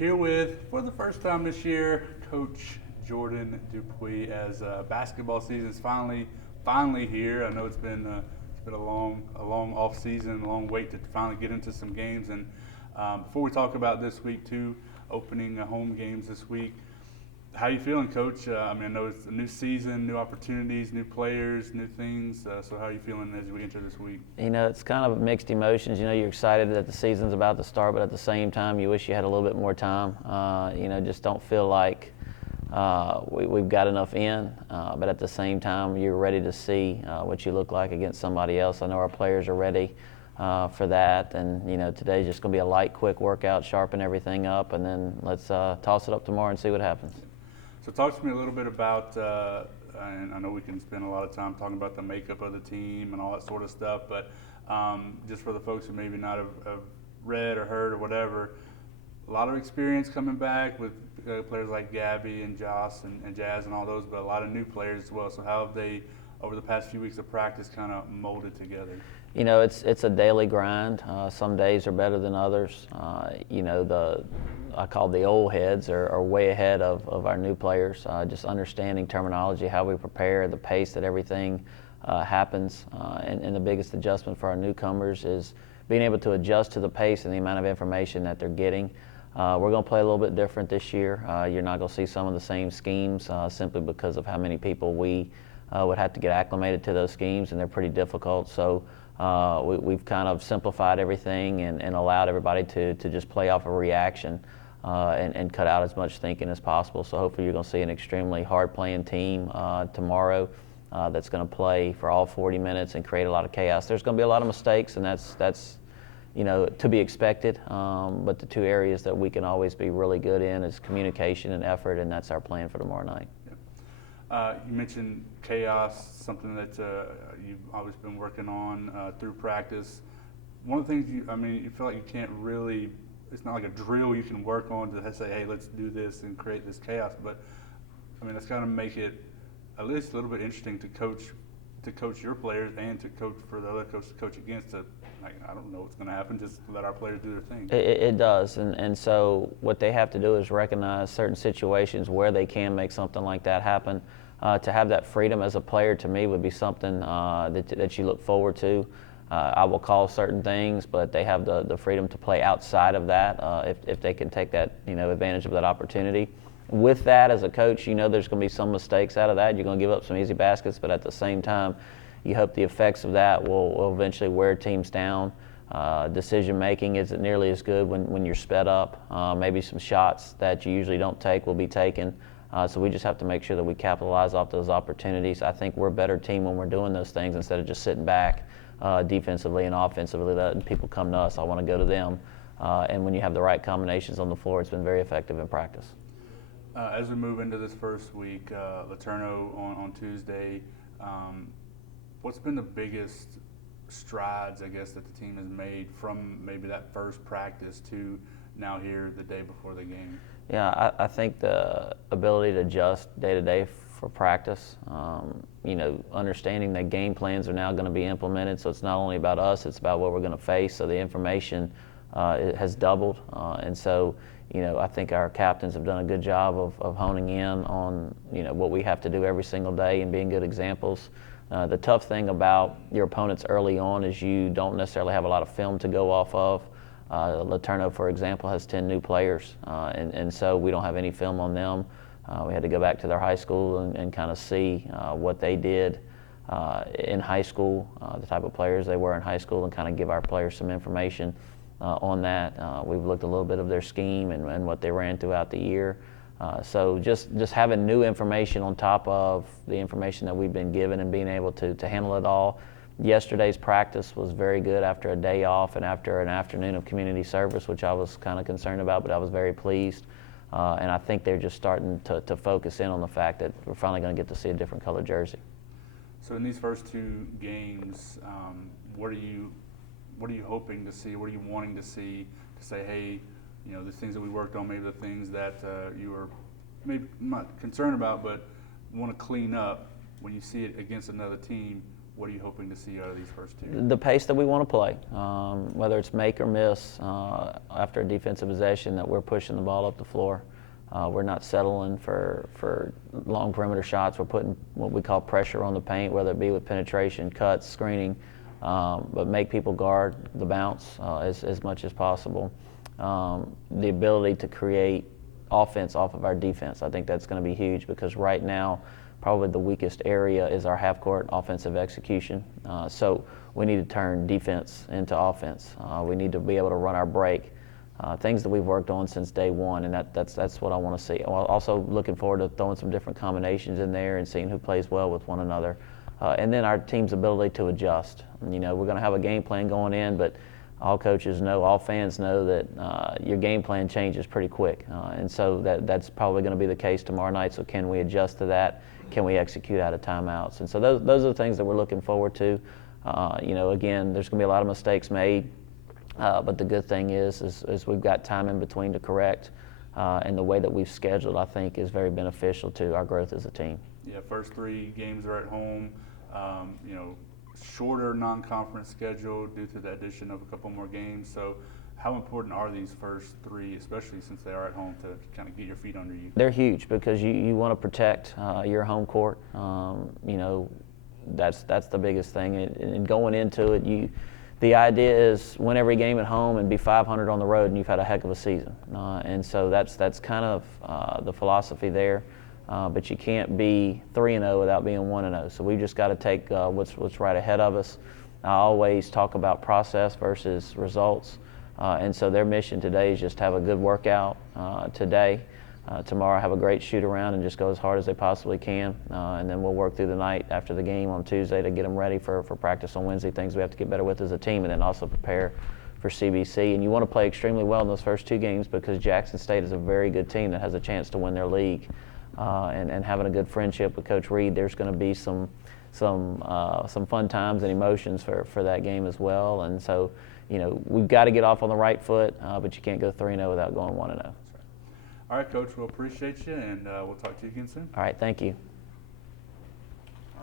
Here with, for the first time this year, Coach Jordan Dupuy, as basketball season is finally here. I know it's been a long off season, a long wait to finally get into some games. And before we talk about this week too, opening home games this week, how you feeling, Coach? I know it's a new season, new opportunities, new players, new things. So how are you feeling as we enter this week? It's kind of mixed emotions. You're excited that the season's about to start, but at the same time, you wish you had a little bit more time. Just don't feel like we've got enough in. But at the same time, you're ready to see what you look like against somebody else. I know our players are ready for that. And, today's just going to be a light, quick workout, sharpen everything up, and then let's toss it up tomorrow and see what happens. So talk to me a little bit about, and I know we can spend a lot of time talking about the makeup of the team and all that sort of stuff, but just for the folks who maybe not have read or heard or whatever, a lot of experience coming back with players like Gabby and Joss and Jazz and all those, but a lot of new players as well. So how have they, over the past few weeks of practice, kind of molded together? It's a daily grind. Some days are better than others. I call the old heads are way ahead of our new players. Just understanding terminology, how we prepare, the pace that everything happens. And the biggest adjustment for our newcomers is being able to adjust to the pace and the amount of information that they're getting. We're going to play a little bit different this year. You're not going to see some of the same schemes simply because of how many people we would have to get acclimated to those schemes, and they're pretty difficult. So we've kind of simplified everything and allowed everybody to just play off a reaction and cut out as much thinking as possible. So hopefully you're going to see an extremely hard-playing team tomorrow that's going to play for all 40 minutes and create a lot of chaos. There's going to be a lot of mistakes, and that's to be expected. But the two areas that we can always be really good in is communication and effort, and that's our plan for tomorrow night. You mentioned chaos, something that you've always been working on through practice. One of the things you feel like you can't really, it's not like a drill you can work on to say, hey, let's do this and create this chaos. But that's got to make it at least a little bit interesting to coach your players and to coach for the other coach to coach against. I don't know what's going to happen. Just let our players do their thing. It does, and so what they have to do is recognize certain situations where they can make something like that happen. To have that freedom as a player, to me, would be something that you look forward to. I will call certain things, but they have the freedom to play outside of that if they can take that advantage of that opportunity. With that, as a coach, there's going to be some mistakes out of that. You're going to give up some easy baskets, but at the same time, you hope the effects of that will eventually wear teams down. Decision making isn't nearly as good when you're sped up. Maybe some shots that you usually don't take will be taken. So we just have to make sure that we capitalize off those opportunities. I think we're a better team when we're doing those things instead of just sitting back defensively and offensively, letting people come to us. I want to go to them. And when you have the right combinations on the floor, it's been very effective in practice. As we move into this first week, LeTourneau on Tuesday, what's been the biggest strides, I guess, that the team has made from maybe that first practice to now here the day before the game? Yeah, I think the ability to adjust day to day for practice, understanding that game plans are now going to be implemented, so it's not only about us, it's about what we're going to face, so the information it has doubled, and so I think our captains have done a good job of honing in on what we have to do every single day and being good examples. The tough thing about your opponents early on is you don't necessarily have a lot of film to go off of. LeTourneau, for example, has 10 new players, and so we don't have any film on them. We had to go back to their high school and kind of see what they did in high school, the type of players they were in high school, and kind of give our players some information on that. We've looked a little bit of their scheme and what they ran throughout the year. So just having new information on top of the information that we've been given and being able to handle it all. Yesterday's practice was very good after a day off and after an afternoon of community service, which I was kind of concerned about, but I was very pleased. And I think they're just starting to focus in on the fact that we're finally going to get to see a different color jersey. So in these first two games, what are you hoping to see? What are you wanting to see to say, hey, the things that we worked on, maybe the things that you were maybe not concerned about, but want to clean up when you see it against another team? what are you hoping to see out of these first two? The pace that we want to play, whether it's make or miss after a defensive possession, that we're pushing the ball up the floor. We're not settling for long perimeter shots. We're putting what we call pressure on the paint, whether it be with penetration, cuts, screening, but make people guard the bounce as much as possible. The ability to create offense off of our defense, I think that's going to be huge, because right now probably the weakest area is our half-court offensive execution. So we need to turn defense into offense. We need to be able to run our break. Things that we've worked on since day one, and that's what I want to see. Also looking forward to throwing some different combinations in there and seeing who plays well with one another. And then our team's ability to adjust. We're going to have a game plan going in, but all coaches know, all fans know that your game plan changes pretty quick. And so that's probably going to be the case tomorrow night. So can we adjust to that? Can we execute out of timeouts? And so those are the things that we're looking forward to. Again, there's going to be a lot of mistakes made. But the good thing is we've got time in between to correct, and the way that we've scheduled, I think, is very beneficial to our growth as a team. Yeah, first 3 games are at home. Shorter non-conference schedule due to the addition of a couple more games. So how important are these first 3, especially since they are at home, to kind of get your feet under you? They're huge, because you want to protect your home court. That's the biggest thing. And going into it, the idea is win every game at home and be 500 on the road, and you've had a heck of a season. And so that's kind of the philosophy there. But you can't be 3-0 without being 1-0. So we've just got to take what's right ahead of us. I always talk about process versus results. And so their mission today is just have a good workout today. Tomorrow have a great shoot around and just go as hard as they possibly can. And then we'll work through the night after the game on Tuesday to get them ready for practice on Wednesday, things we have to get better with as a team, and then also prepare for CBC. And you want to play extremely well in those first 2 games, because Jackson State is a very good team that has a chance to win their league. And having a good friendship with Coach Reed, there's going to be some fun times and emotions for that game as well. And so, we've got to get off on the right foot, but you can't go 3-0 without going 1-0. All right, Coach, we'll appreciate you, and we'll talk to you again soon. All right, thank you.